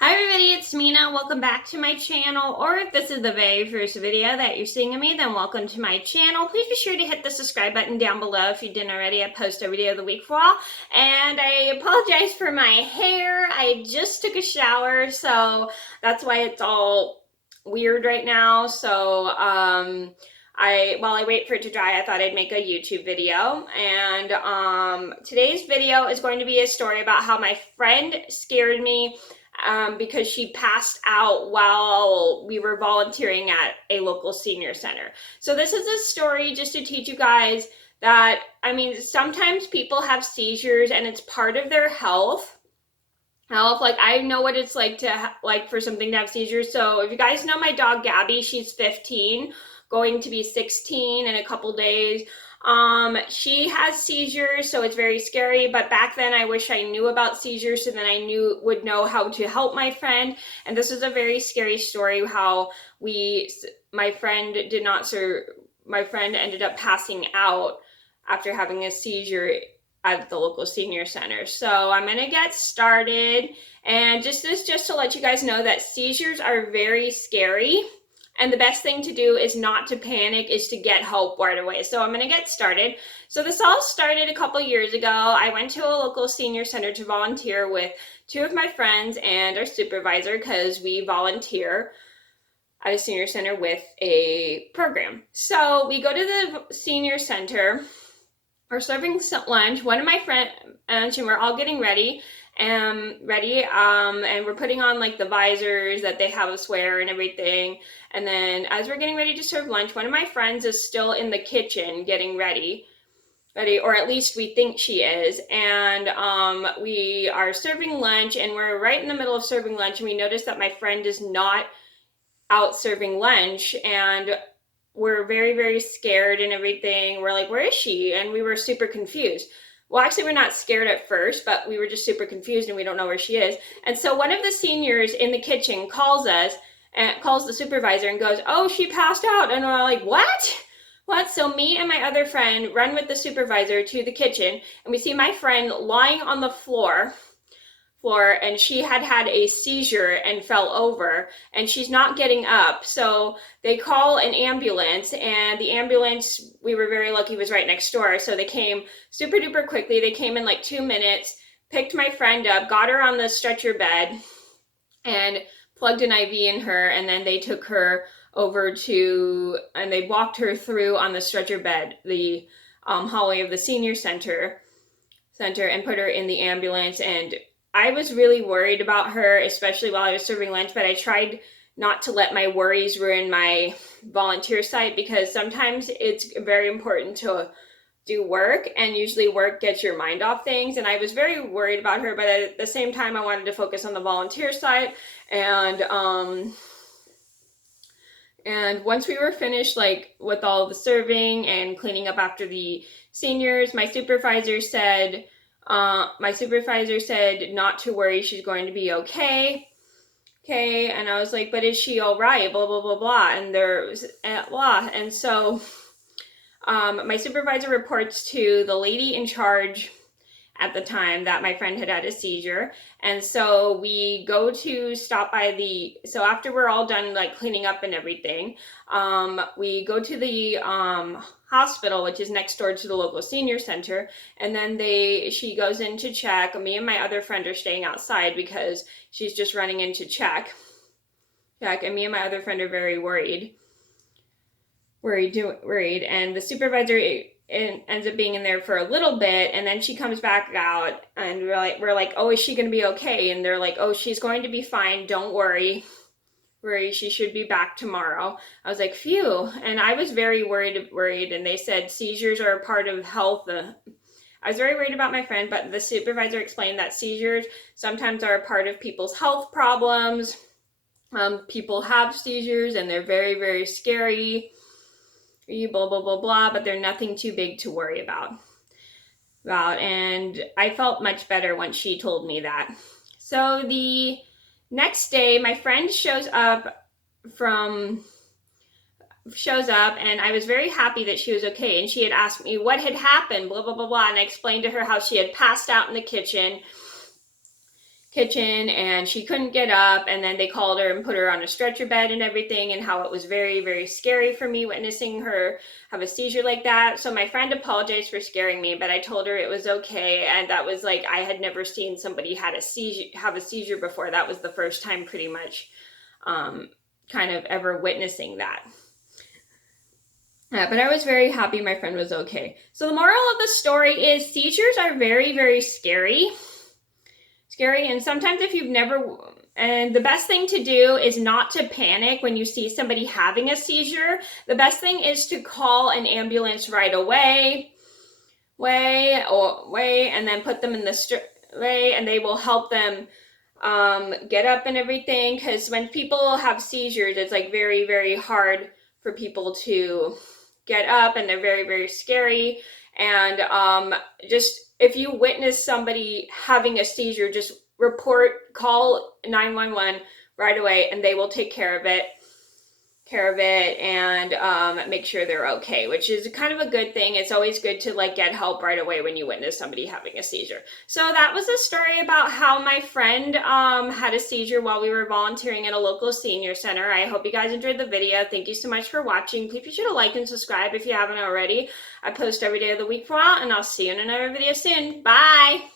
Hi everybody, it's Mena. Welcome back to my channel, or if this is the very first video that you're seeing of me, then welcome to my channel. Please be sure to hit the subscribe button down below if you didn't already. I post a video of the week for all, and I apologize for my hair. I just took a shower, so that's why it's all weird right now. So while I wait for it to dry, I thought I'd make a YouTube video. And today's video is going to be a story about how my friend scared me because she passed out while we were volunteering at a local senior center. So this is a story just to teach you guys that, sometimes people have seizures and it's part of their health. Like I know what it's like to for something to have seizures. So if you guys know my dog Gabby, she's 15, going to be 16 in a couple days. She has seizures, so it's very scary, but back then I wish I knew about seizures so then I would know how to help my friend. And this is a very scary story how my friend ended up passing out after having a seizure at the local senior center. So I'm gonna get started, and just to let you guys know that seizures are very scary. And the best thing to do is not to panic, is to get help right away. So I'm gonna get started. So this all started a couple years ago. I went to a local senior center to volunteer with two of my friends and our supervisor because we volunteer at a senior center with a program. So we go to the senior center. We're serving lunch. One of my friends, and we're all getting ready. And we're putting on like the visors that they have us wear and everything. And then as we're getting ready to serve lunch, one of my friends is still in the kitchen getting ready, or at least we think she is. And we are serving lunch, and we're right in the middle of serving lunch, and we notice that my friend is not out serving lunch, and we're very, very scared and everything. We're like, where is she? And we were super confused. Well, actually, we're not scared at first, but we were just super confused and we don't know where she is. And so one of the seniors in the kitchen calls us and calls the supervisor and goes, oh, she passed out. And we're like, what? What? So me and my other friend run with the supervisor to the kitchen, and we see my friend lying on the floor, and she had a seizure and fell over, and she's not getting up. So they call an ambulance, and the ambulance, we were very lucky, was right next door. So they came super duper quickly. They came in like 2 minutes, picked my friend up, got her on the stretcher bed, and plugged an IV in her. And then they took her and they walked her through on the stretcher bed, the hallway of the senior center, and put her in the ambulance. And I was really worried about her, especially while I was serving lunch, but I tried not to let my worries ruin my volunteer site, because sometimes it's very important to do work, and usually work gets your mind off things. And I was very worried about her, but at the same time I wanted to focus on the volunteer site. And once we were finished with all the serving and cleaning up after the seniors, my supervisor said not to worry, she's going to be okay. Okay, and I was like, but is she all right? Blah, blah, blah, blah. And and so my supervisor reports to the lady in charge at the time that my friend had a seizure. And so we go to stop by so after we're all done cleaning up and everything, we go to the hospital, which is next door to the local senior center. And then she goes in to check. Me and my other friend are staying outside because she's just running in to check. And me and my other friend are very worried. And the supervisor ends up being in there for a little bit, and then she comes back out, and we're like, oh, is she going to be okay? And they're like, oh, she's going to be fine. Don't worry. She should be back tomorrow. I was like, phew. And I was very worried. And they said seizures are a part of health. I was very worried about my friend, but the supervisor explained that seizures sometimes are a part of people's health problems. People have seizures and they're very, very scary. Blah, blah, blah, blah, but they're nothing too big to worry about. And I felt much better once she told me that. So the next day, my friend shows up, and I was very happy that she was okay. And she had asked me what had happened, blah, blah, blah, blah. And I explained to her how she had passed out in the kitchen. kitchen and she couldn't get up, and then they called her and put her on a stretcher bed and everything, and how it was very, very scary for me witnessing her have a seizure like that. So my friend apologized for scaring me, but I told her it was okay, and that was like, I had never seen somebody have a seizure before. That was the first time pretty much kind of ever witnessing that. But I was very happy my friend was okay. So the moral of the story is seizures are very, very scary. And sometimes if you've never, and the best thing to do is not to panic when you see somebody having a seizure. The best thing is to call an ambulance right away, and then put them in the way, and they will help them get up and everything. Because when people have seizures, it's like very, very hard for people to get up, and they're very, very scary. And just if you witness somebody having a seizure, just call 911 right away, and they will take care of it and make sure they're okay, which is kind of a good thing. It's always good to like get help right away when you witness somebody having a seizure. So that was a story about how my friend had a seizure while we were volunteering at a local senior center. I hope you guys enjoyed the video. Thank you so much for watching. Please be sure to like and subscribe if you haven't already. I post every day of the week for a while, and I'll see you in another video soon. Bye!